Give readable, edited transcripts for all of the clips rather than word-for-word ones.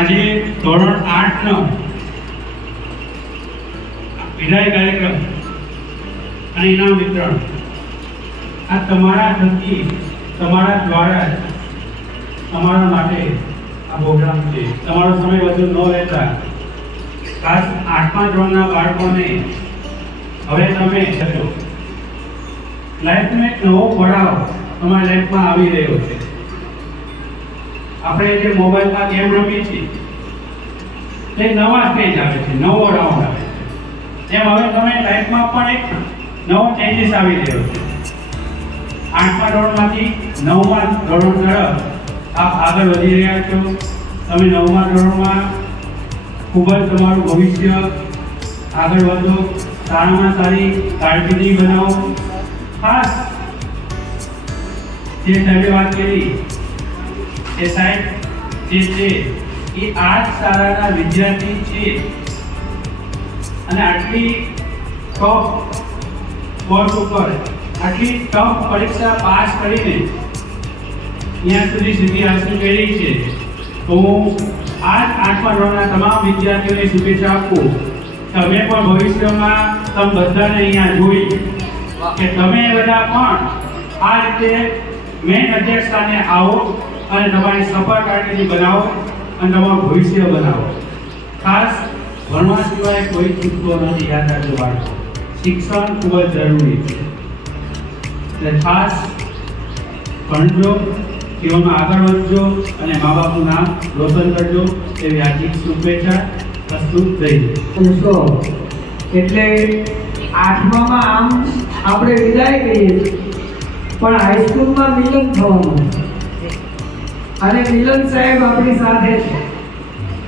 આજે ધોરણ 8 નો વિદાય કાર્યક્રમ અને ઇનામ વિતરણ આ તમારા થકી, તમારા દ્વારા તમારા માટે આ પ્રોગ્રામ છે. તમારો સમય વધુ ન લેતા ખાસ 8મા ધોરણના બાળકોને હવે તમે છો લાઈફનો એક નવો પડાવ તમારી લાઈફમાં આવી રહ્યો છે. આપણે જે મોબાઈલમાં ગેમ રમીએ છીએ તે નવા સ્ટેજ આવે છે, નવો રાઉન્ડ આવે છે. એમ હવે તમે લાઈફમાં પણ એક નવો ચેન્જીસ આવી રહ્યો છે. 8મા ધોરણમાંથી 9મા ધોરણ તરફ આપ આગળ વધી રહ્યા છો. તમે 9મા ધોરણમાં ખૂબ જ તમારું ભવિષ્ય આગળ વધો, સારામાં સારી કારકિર્દી બનાવો. ખાસ જે સાહેબે વાત કરી એ સાહેબ જે છે એ આ જ શાળાના વિદ્યાર્થી છે અને આટલી ટોપ કોર્સ ઉપર આટલી ટફ પરીક્ષા પાસ કરીને અહીંયા સુધી સિદ્ધિ હાંસલ કરી છે. તો આ 8મા ધોરણના તમામ વિદ્યાર્થીઓને શુભેચ્છા આપું. તમે પણ ભવિષ્યમાં તમે બધાને અહીંયા જોઈ કે તમે બધા પણ આ રીતે મેન અધ્યક્ષ સ્થાને આવો અને તમારી સફળ કારકિર્દી બનાવો અને તમારું ભવિષ્ય બનાવો. ખાસ ભણવા સિવાય કોઈ ચૂકતો નથી. યાદ રાખજો બાળકો, શિક્ષણ ખૂબ જ જરૂરી છે. એટલે ખાસ ભણજો, જીવનમાં આગળ વધજો અને મા બાપનું નામ રોશન કરજો એવી હાર્દિક શુભેચ્છા પ્રસ્તુત થઈ. એટલે 8મામાં આમ આપણે વિદાય કહીએ પણ હાઈસ્કૂલમાં મિલન થવાનું અને મિલન સાહેબ આપણી સાથે છે.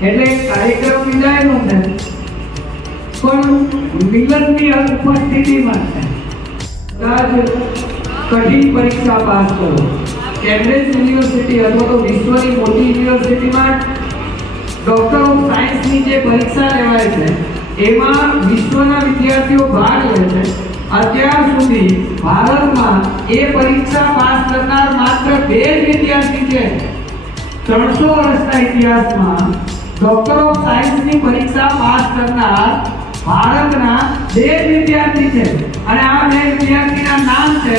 એટલે કાર્યક્રમ વિદાયનો છે પણ મિલનની ઉપસ્થિતિમાં છે. કઠિન પરીક્ષા પાસ કરો. કેમ્બ્રિજ યુનિવર્સિટી અથવા તો વિશ્વની મોટી યુનિવર્સિટીમાં ડોક્ટર ઓફ સાયન્સની જે પરીક્ષા લેવાય છે એમાં વિશ્વના વિદ્યાર્થીઓ ભાગ લે છે. અત્યાર સુધી ભારતમાં એ પરીક્ષા પાસ કરનાર માત્ર 2 જ વિદ્યાર્થી છે. 300 વર્ષના ઇતિહાસમાં ડોક્ટર ઓફ સાયન્સની પરીક્ષા પાસ કરનાર ભારતના 2 જ વિદ્યાર્થી છે અને આ 2 વિદ્યાર્થીના નામ છે,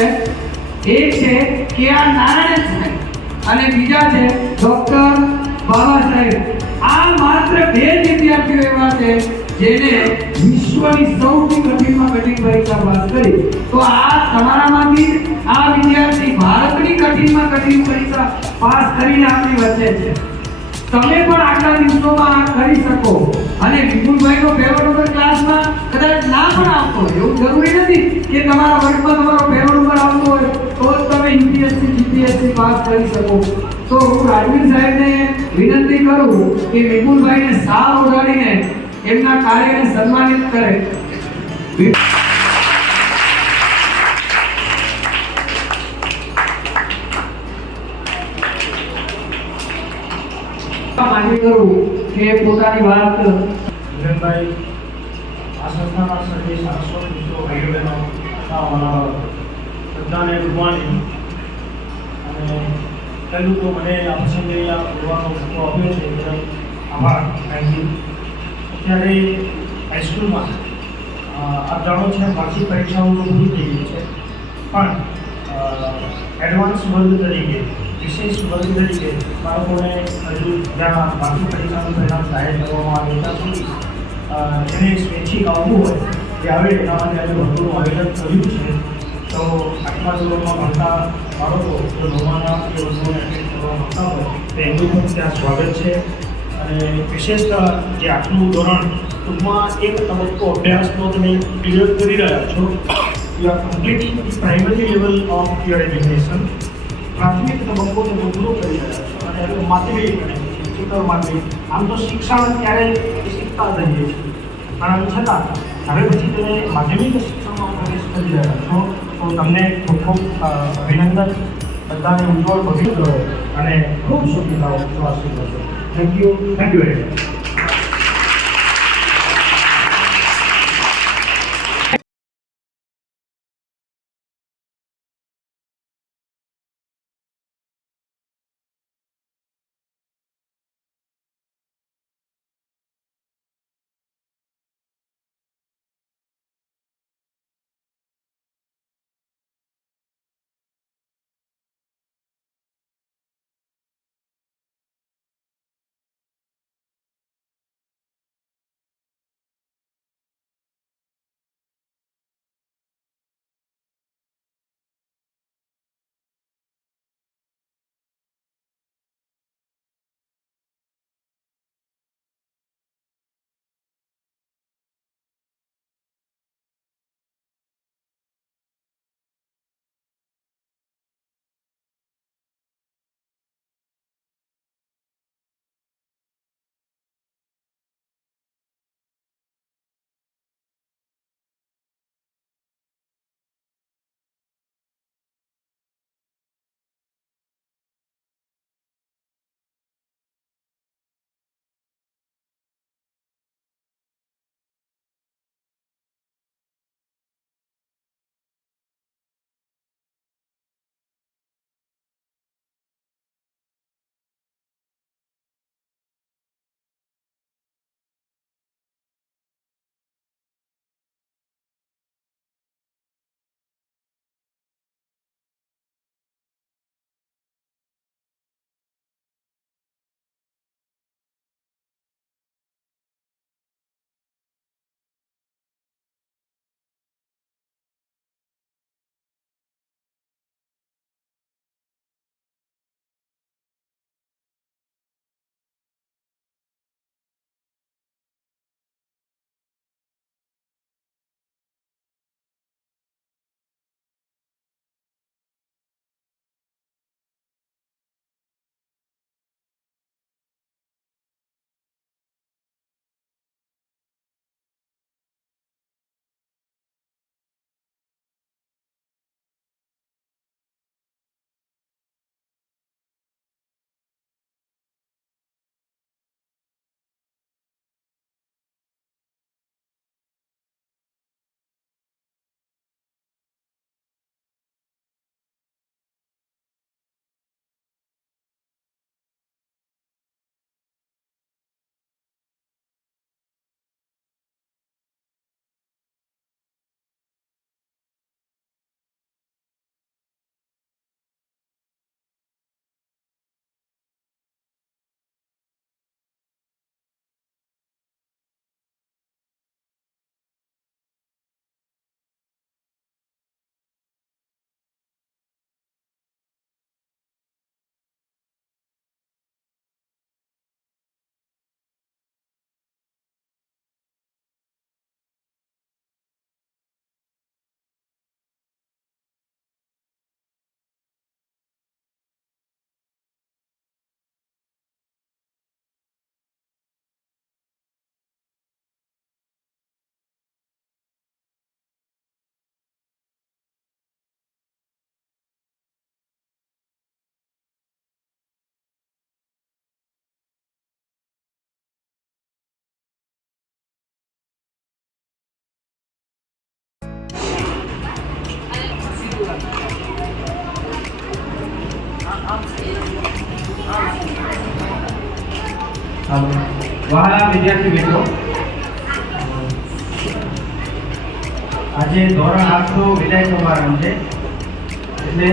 એક છે કે.આર. નારાયણ સાહેબ અને બીજા છે ડોક્ટર બાબા સાહેબ. આ માત્ર 2 વિદ્યાર્થીઓ એવા છે જેને વિશ્વની સૌથી કઠિનમાં કઠિન પરીક્ષા પાસ કરી. તો આ તમારામાંથી આ વિદ્યાર્થી ભારતની કઠિનમાં કઠિન પરીક્ષા પાસ કરીને આપણી વચ્ચે છે. તમે પણ આગલા દિવસોમાં આ કરી શકો અને વિપુલભાઈનો પહેલો નંબર ક્લાસમાં કદાચ ના પણ આવતો હોય એવું જરૂરી નથી કે તમારા વર્ગમાં તમારો પહેલો નંબર આવતો હોય તો જ તમે યુપીએસસી જીપીએસસી પાસ કરી શકો. તો હું રાજવીર સાહેબને વિનંતી કરું કે વિપુલભાઈને સાલ ઉડાડીને એમના કાર્યને સન્માનિત કરે. માની કરું કે પોતાની વાત ભાઈ આ સંસ્થાના સર્વે શાશ્વત મિત્રો ભાઈઓ બહેનો બધાને ગુડ મોર્નિંગ. અને પહેલું તો મને આ પ્રસંગે બોલવાનો મોકો આપ્યો છે બદલ આભાર, થેન્ક યુ. અત્યારે હાઈસ્કૂલમાં આપ જાણો છો વાર્ષિક પરીક્ષાઓ તો પૂરી થઈ ગઈ છે પણ એડવાન્સ વર્ગ તરીકે, વિશેષ વર્ગ તરીકે બાળકોને હજુ જ્યાં વાર્ષિક પરીક્ષાનું પરિણામ જાહેર કરવામાં આવે ત્યાં સુધી જેને સ્વૈચ્છિક આવવું હોય એ આવે એના માટે આજે વર્ગોનું આયોજન કર્યું છે. તો 8મા ધોરણમાં ભણતા બાળકો જો 9માના એ વર્ગોને એટેન્ડ કરવા માંગતા હોય તો એમનું પણ ત્યાં સ્વાગત છે. અને વિશેષ જે 8મું ધોરણ ટૂંકમાં એક તબક્કો અભ્યાસનો તમે ક્લિયર કરી રહ્યા છો. You are completing the primary level of your education. પ્રાથમિક તબક્કો તમે પૂરો કરી રહ્યા છો અને હવે માધ્યમિક અને ઉચ્ચતર માધ્યમિક. આમ તો શિક્ષણ ક્યારેય શીખતા જ રહીએ છીએ પણ આમ છતાં હવે પછી તમે માધ્યમિક શિક્ષણમાં પ્રવેશ કરી રહ્યા છો તો તમને ખૂબ ખૂબ અભિનંદન. બધાને ઉજ્જવળ ભવિષ્ય અને ખૂબ શુભેચ્છાઓ. Thank you very much. વહાલા વિદ્યાર્થી મિત્રો, આજે ધોરણ 8 નો વિદાય સમારંભ છે. એટલે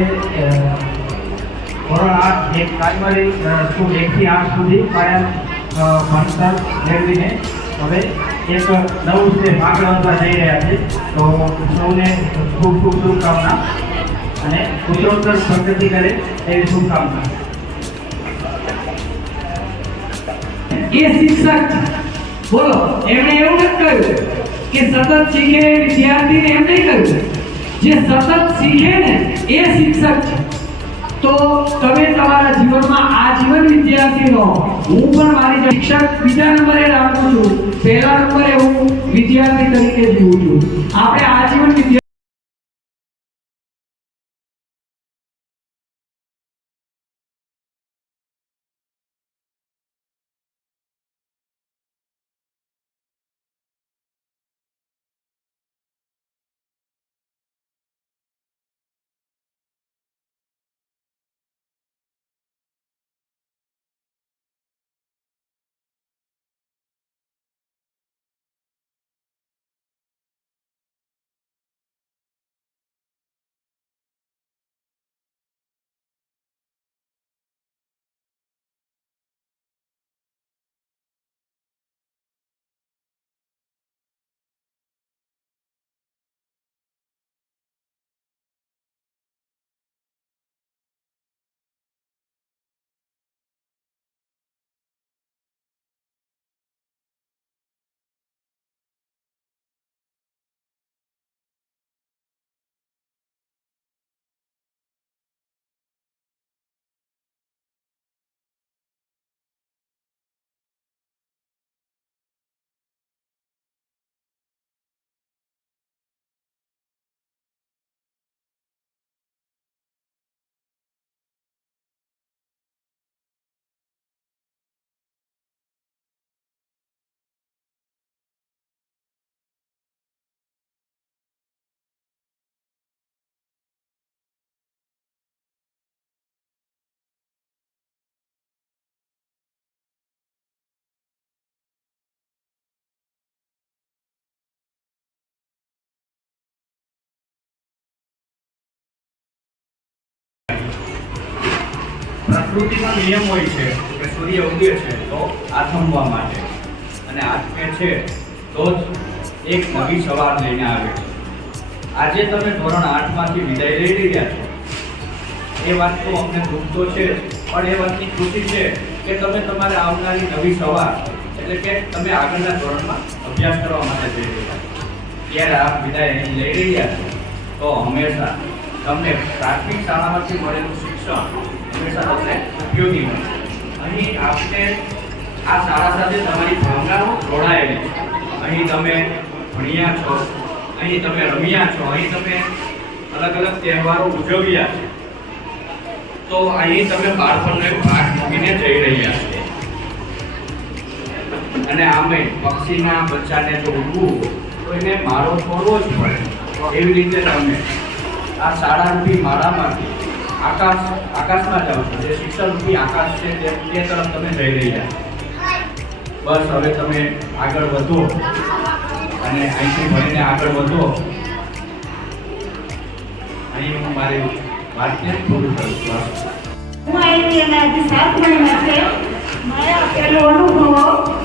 ધોરણ 8 એક પ્રાઇમરી સ્કૂલ 1 થી 8 સુધી કાયમ ભણતર મેળવીને હવે એક નવું સ્ટેપ આગળ વધવા જઈ રહ્યા છે. તો સૌને ખૂબ ખૂબ શુભકામના અને ઉત્તરોત્તર પ્રગતિ કરે એવી શુભકામના. એ શિક્ષક બોલો, એમણે એવું નથી કહ્યું કે સતત શીખે વિદ્યાર્થીને, એમ નહીં કહ્યું. જે સતત શીખે ને એ શિક્ષક છે. તો તમે તમારા જીવનમાં આજીવન વિદ્યાર્થી રહો. હું પણ મારી શિક્ષક બીજા નંબરે રાખું છું, પહેલા નંબરે હું વિદ્યાર્થી તરીકે જીવું છું. આપણે આજીવન વિદ્યાર્થી પ્રકૃતિનો નિયમ હોય છે કે સૂર્ય ઉગે છે તો આથમવા માટે અને આથમે છે તો જ એક નવી સવાર લઈને આવે છે. આજે તમે ધોરણ 8 માંથી વિદાય લઈ રહ્યા છો એ વાત તો અમને દુઃખ તો છે, પણ એ વાતની ખુશી છે કે તમે તમારે આવનારી નવી સવાર એટલે કે તમે આગળના ધોરણમાં અભ્યાસ કરવા માટે જઈ રહ્યા છો. ત્યારે આપ વિદાય લઈ રહ્યા છો તો હંમેશા તમને પ્રાથમિક શાળામાંથી મળેલું શિક્ષણ હંમેશા તમને ઉપયોગી બને. અહીં આપણે આ શાળા સાથે તમારી ભાવનાઓ જોડાયેલી છે. અહીં તમે ભણ્યા છો, અહીં તમે રમ્યા છો, અહીં તમે અલગ અલગ તહેવારો ઉજવ્યા છે. તો અહીં તમે બાળપણનો એક ભાગ મૂકીને જઈ રહ્યા છો. અને આમે પક્ષીના બચ્ચાને જો ઉડવું તો એને માળો છોડવો જ પડે. એવી રીતે તમે આ શાળારૂપી માળામાંથી આકાશમાં જાઓ છો. જે શિક્ષણરૂપી આકાશ છે તે તરફ તમે જઈ રહ્યા છો. બસ હવે તમે આગળ વધો અને અહીંથી ભણીને આગળ વધો. અહીં હું મારી વાતને પૂરું કરું છું. હું આવી અને આજે 7 મહિના છે. મારા પેલો અનુભવ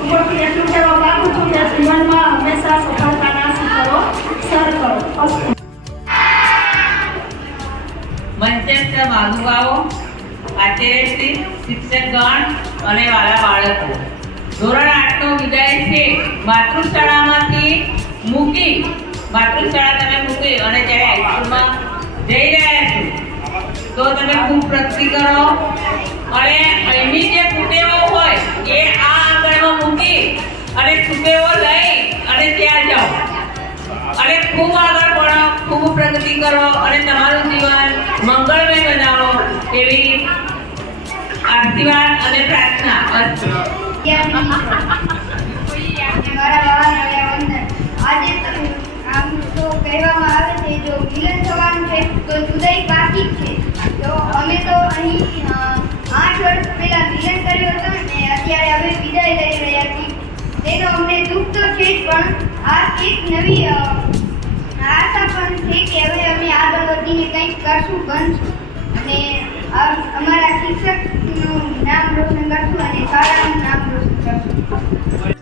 ઉપરથી એટલું કહેવા માંગુ છું કે જીવનમાં હંમેશા સફળતાના શિખરો સર કરો. મંચસ્થ મહાનુભાવો, આચાર્યશ્રી, શિક્ષકગણ અને વાલા બાળકો, ધોરણ 8 નો વિદાય છે માતૃશાળામાંથી મૂકી અને જ્યારે હાઈસ્કૂલમાં જઈ રહ્યા છો તો તમે ખૂબ પ્રગતિ કરો અને અહીંની જે કુટેવો હોય એ આ આંગણમાં મૂકી અને કુટેવો લઈ અને ત્યાં જાઓ અને ખૂબ આગળ ભણો, ખૂબ પ્રગતિ કરો અને તમારું જીવન મંગળમય બનાવો એવી આશીર્વાદ અને પ્રાર્થના. આજે આમ તો કહેવામાં આવે છે જો મિલન થવાનું છે તો જુદાઈ બાકી છે. તો અમે તો અહીં 8 વર્ષ પહેલા મિલન કર્યું હતું ને અત્યારે અમે વિદાય લઈ રહ્યા છીએ. તેનો અમને દુઃખ તો છે જ, પણ આ એક નવી આશા પણ છે કે હવે અમે આગળ વધીને કંઈક કરશું, બનશું અને અમારા શિક્ષકનું નામ રોશન કરશું અને શાળાનું નામ રોશન કરશું.